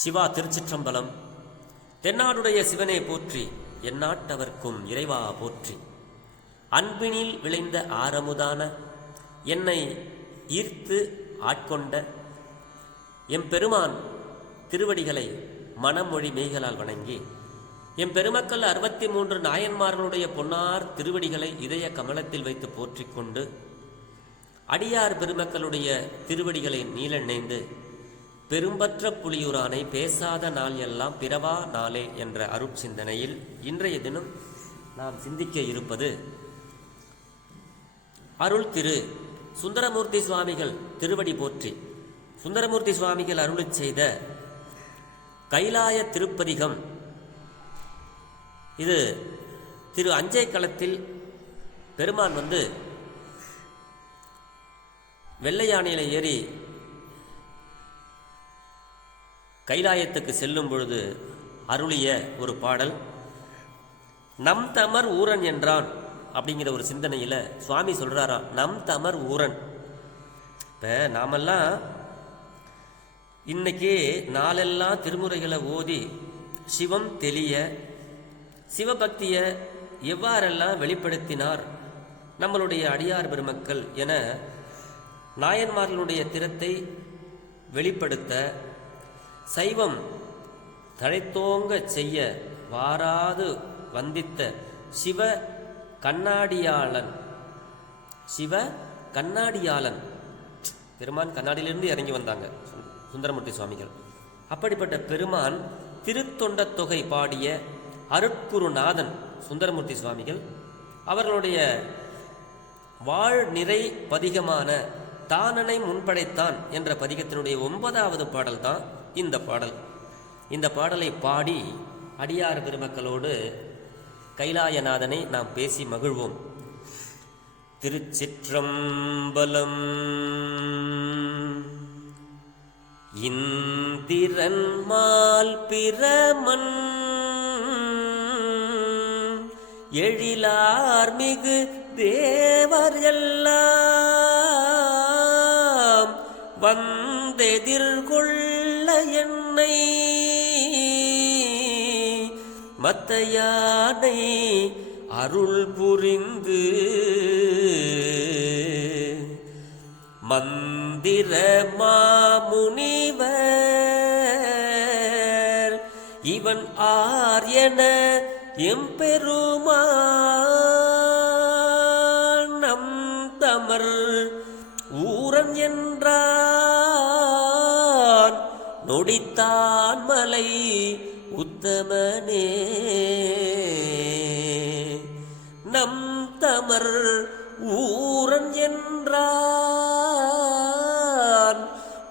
சிவா திருச்சிற்றம்பலம். தென்னாடுடைய சிவனே போற்றி எந்நாட்டவர்க்கும் இறைவா போற்றி. அன்பினில் விளைந்த ஆரமுதான என்னை ஈர்த்து ஆட்கொண்ட எம்பெருமான் திருவடிகளை மனமொழி மெய்களால் வணங்கி எம்பெருமக்கள் அறுபத்தி மூன்று நாயன்மார்களுடைய பொன்னார் திருவடிகளை இதய கமலத்தில் வைத்து போற்றிக் கொண்டு அடியார் பெருமக்களுடைய திருவடிகளை நீலநினைந்து பெரும்பற்ற புலியூரானை பேசாத நாள் எல்லாம் பிறவா நாளே என்ற அருட்சிந்தனையில் இன்றைய தினம் நாம் சிந்திக்க இருப்பது அருள் திரு சுந்தரமூர்த்தி சுவாமிகள் திருவடி போற்றி. சுந்தரமூர்த்தி சுவாமிகள் அருளிச் செய்த கைலாய திருப்பதிகம். இது திரு அஞ்சை களத்தில் பெருமான் வந்து வெள்ளை யானையில் ஏறி கைலாயத்துக்கு செல்லும் பொழுது அருளிய ஒரு பாடல் நம் தமர் ஊரன் என்றான் அப்படிங்கிற ஒரு சிந்தனையில் சுவாமி சொல்கிறாராம் நம் தமர் ஊரன் இப்போ நாமெல்லாம் இன்னைக்கு நாளெல்லாம் திருமுறைகளை ஓதி சிவம் தெளிய சிவபக்தியை எவ்வாறெல்லாம் வெளிப்படுத்தினார் நம்மளுடைய அடியார் பெருமக்கள் என நாயன்மார்களுடைய திறத்தை வெளிப்படுத்த சைவம் தழைத்தோங்க செய்ய வாராது வந்தித்த சிவ கண்ணாடியாளன். சிவ கண்ணாடியாளன். பெருமான் கண்ணாடியிலிருந்து இறங்கி வந்தாங்க. சு- சுந்தரமூர்த்தி சுவாமிகள். அப்படிப்பட்ட பெருமான் திருத்தொண்ட தொகை பாடிய அருட்குருநாதன் சுந்தரமூர்த்தி சுவாமிகள் அவர்களுடைய வாழ் நிறை பதிகமான தானனை முன்படைத்தான் என்ற பதிகத்தினுடைய ஒன்பதாவது பாடல் தான் இந்த பாடல். இந்த பாடலை பாடி அடியார் பெருமக்களோடு கைலாயநாதனை நாம் பேசி மகிழ்வோம். திருச்சிற்றம்பலம் இந்திரன் மால் பிரமன் எழிலார் மிகு தேவர் எல்லாம் வந்தெதிர்கொள் என்னை. மத்த யானை அருள் புரிந்து மந்திர மாமுனிவர். இவன் ஆரியன என எம்பெருமான். நம் தமர் ஊரன் என்றார். நொடித்தான் மலை உத்தமனே. நம் தமர் ஊரன் என்றான்.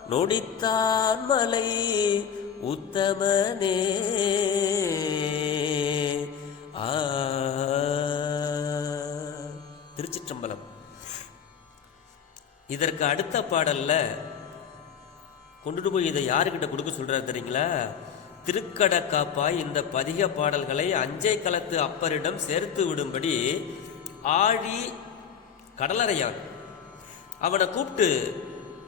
நொடித்தான் மலை உத்தமனே. ஆ. திருச்சிற்றம்பலம். இதற்கு அடுத்த பாடல்ல கொண்டுட்டு போய் இதை யாருக்கிட்ட கொடுக்க சொல்கிறார் தெரியுங்களா? திருக்கடக்காப்பாய் இந்த பதிக பாடல்களை அஞ்சை களத்து அப்பரிடம் சேர்த்து விடும்படி ஆழி கடலறையான் அவனை கூப்பிட்டு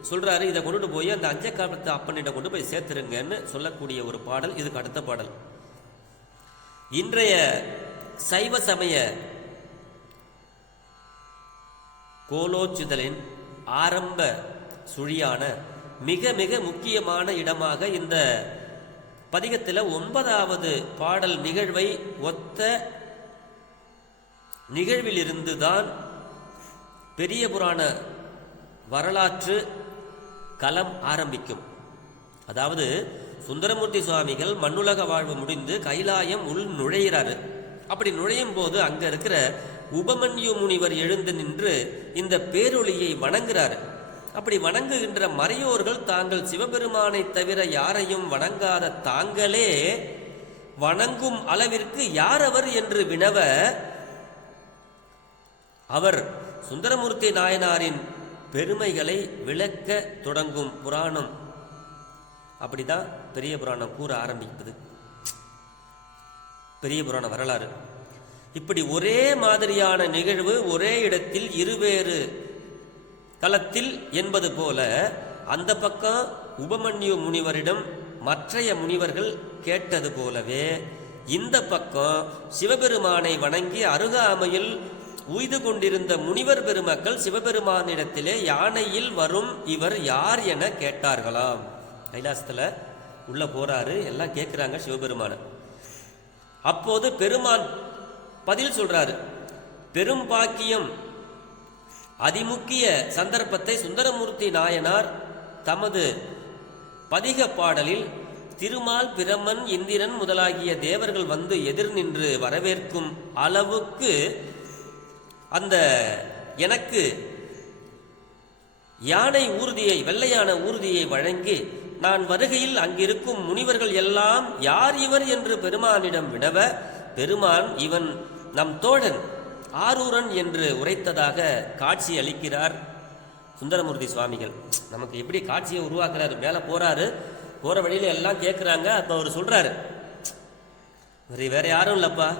சொல்கிறாரு இதை கொண்டுட்டு போய் அந்த அஞ்சை காலத்து அப்பனிடம் கொண்டு போய் சேர்த்துருங்கன்னு சொல்லக்கூடிய ஒரு பாடல். இதுக்கு அடுத்த பாடல். இன்றைய சைவ சமய கோலோச்சுதலின் ஆரம்ப சுழியான மிக மிக முக்கியமான இடமாக இந்த பதிகத்தில் ஒன்பதாவது பாடல் நிகழ்வை ஒத்த நிகழ்விலிருந்து தான் பெரிய புராண வரலாற்று களம் ஆரம்பிக்கும். அதாவது சுந்தரமூர்த்தி சுவாமிகள் மண்ணுலக வாழ்வு முடிந்து கைலாயம் உள் நுழையிறாரு. அப்படி நுழையும் போது அங்க இருக்கிற உபமன்யு முனிவர் எழுந்து நின்று இந்த பேரொளியை வணங்குறாரு. அப்படி வணங்குகின்ற மறையோர்கள் தாங்கள் சிவபெருமானை தவிர யாரையும் வணங்காத தாங்களே வணங்கும் அளவிற்கு யார் அவர் என்று வினவ அவர் சுந்தரமூர்த்தி நாயனாரின் பெருமைகளை விளக்க தொடங்கும் புராணம். அப்படிதான் பெரிய புராணம் கூற ஆரம்பிக்குது பெரிய புராண வரலாறு. இப்படி ஒரே மாதிரியான நிகழ்வு ஒரே இடத்தில் இருவேறு களத்தில் என்பது போல அந்த பக்கம் உபமன்யு முனிவரிடம் மற்றைய முனிவர்கள் கேட்டது போலவே இந்த பக்கம் சிவபெருமானை வணங்கி அருகாமையில் உய்து கொண்டிருந்த முனிவர் பெருமக்கள் சிவபெருமானிடத்திலே யானையில் வரும் இவர் யார் என கேட்டார்களாம். கைலாசத்தில் உள்ள போறாரு எல்லாம் கேட்குறாங்க சிவபெருமான. அப்போது பெருமான் பதில் சொல்றாரு பெரும் பாக்கியம் அதிமுக்கிய சந்தர்ப்பத்தை சுந்தரமூர்த்தி நாயனார் தமது பதிக பாடலில் திருமால் பிரமன் இந்திரன் முதலாகிய தேவர்கள் வந்து எதிர் நின்று வரவேற்கும் அளவுக்கு அந்த எனக்கு யானை ஊர்தியை வெள்ளையான ஊர்தியை வழங்கி நான் வருகையில் அங்கிருக்கும் முனிவர்கள் எல்லாம் யார் இவர் என்று பெருமானிடம் வினவ பெருமான் இவன் நம் தோழன். ஆரூரன் என்று உரைத்ததாக காட்சி அளிக்கிறார் சுந்தரமூர்த்தி சுவாமிகள். நமக்கு எப்படி காட்சியை உருவாக்குறாரு? மேலே போறாரு. போற வழியில எல்லாம் கேட்குறாங்க அப்போ அவர் சொல்றாரு. வேற வேற யாரும் இல்லப்பா.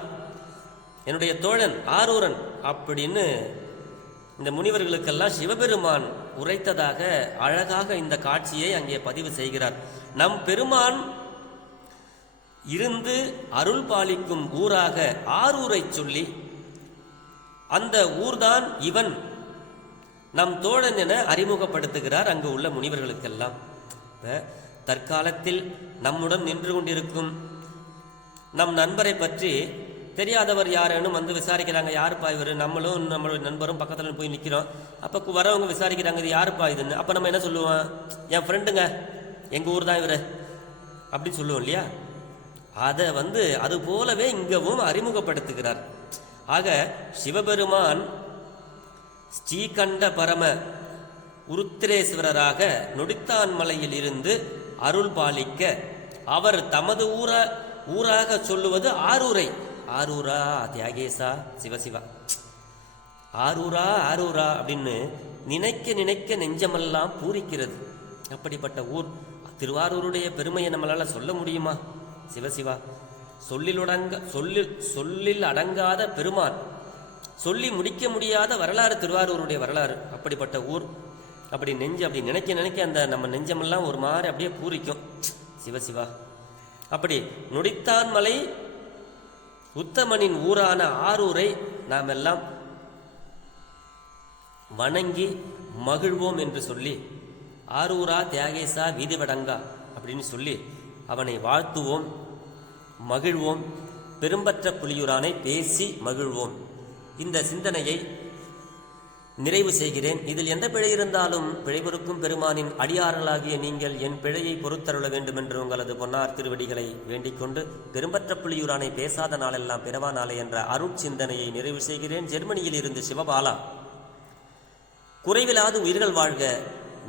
என்னுடைய தோழன் ஆரூரன் அப்படின்னு இந்த முனிவர்களுக்கெல்லாம் சிவபெருமான் உரைத்ததாக அழகாக இந்த காட்சியை அங்கே பதிவு செய்கிறார். நம் பெருமான் இருந்து அருள் பாலிக்கும் ஊராக ஆரூரை சொல்லி அந்த ஊர்தான் இவன். நம் தோழன் என அறிமுகப்படுத்துகிறார் அங்கு உள்ள முனிவர்களுக்கெல்லாம். தற்காலத்தில் நம்முடன் நின்று கொண்டிருக்கும் நம் நண்பரை பற்றி தெரியாதவர் யாருன்னு வந்து விசாரிக்கிறாங்க. யாருப்பா இவர்? நம்மளும் நம்மளுடைய நண்பரும் பக்கத்தில் போய் நிற்கிறோம் அப்போ வரவங்க விசாரிக்கிறாங்க இது யாருப்பா இதுன்னு? அப்போ நம்ம என்ன சொல்லுவோம்? என் ஃப்ரெண்டுங்க எங்கள் ஊர் தான் இவர். அப்படின்னு சொல்லுவோம் இல்லையா? அதை வந்து அது போலவே இங்கவும் அறிமுகப்படுத்துகிறார். ஆக சிவபெருமான் ஸ்ரீகண்ட பரம உருத்திரேஸ்வரராக நொடித்தான் மலையில் இருந்து அருள் பாலிக்க அவர் தமது ஊர ஊராக சொல்லுவது ஆரூரை. ஆரூரா தியாகேசா சிவசிவா ஆரூரா ஆரூரா அப்படின்னு நினைக்க நினைக்க நெஞ்சமெல்லாம் பூரிக்கிறது. அப்படிப்பட்ட ஊர்? திருவாரூருடைய பெருமையை நம்மளால் சொல்ல முடியுமா? சிவசிவா சொல்லிலுடங்க சொல்லில் சொல்லில் அடங்காத பெருமான். சொல்லி முடிக்க முடியாத வரலாறு திருவாரூருடைய வரலாறு. அப்படிப்பட்ட ஊர் அப்படி நெஞ்சு அப்படி நினைக்க நினைக்க அந்த நம்ம நெஞ்சமெல்லாம் ஒரு மாதிரி அப்படியே பூரிக்கும். சிவசிவா அப்படி நொடித்தான் மலை உத்தமனின் ஊரான ஆரூரை நாம் எல்லாம் வணங்கி மகிழ்வோம் என்று சொல்லி ஆரூரா தியாகேசா வீதிவடங்கா அப்படின்னு சொல்லி அவனை வாழ்த்துவோம். மகிழ்வோம். பெரும்பற்ற புலியூரானை பேசி மகிழ்வோம். இந்த சிந்தனையை நிறைவு செய்கிறேன். இதில் எந்த பிழை இருந்தாலும் பிழை பொறுக்கும் பெருமானின் அடியாரலாகிய நீங்கள் என் பிழையை பொறுத்தருள வேண்டும் என்று உங்களது பொன்னார் திருவடிகளை வேண்டிக் கொண்டு பெரும்பற்ற புலியூரானை பேசாத நாளெல்லாம் பிறவா நாளை என்ற அருட்சிந்தனையை நிறைவு செய்கிறேன். ஜெர்மனியில் இருந்து சிவபாலா. குறைவிலாது உயிர்கள் வாழ்க.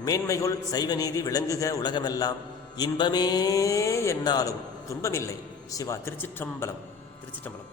மேன்மைகள் சைவநீதி விளங்குக உலகமெல்லாம். இன்பமே என்னாலும். துன்பமில்லை. சிவா திருச்சிற்றம்பலம் திருச்சிற்றம்பலம்.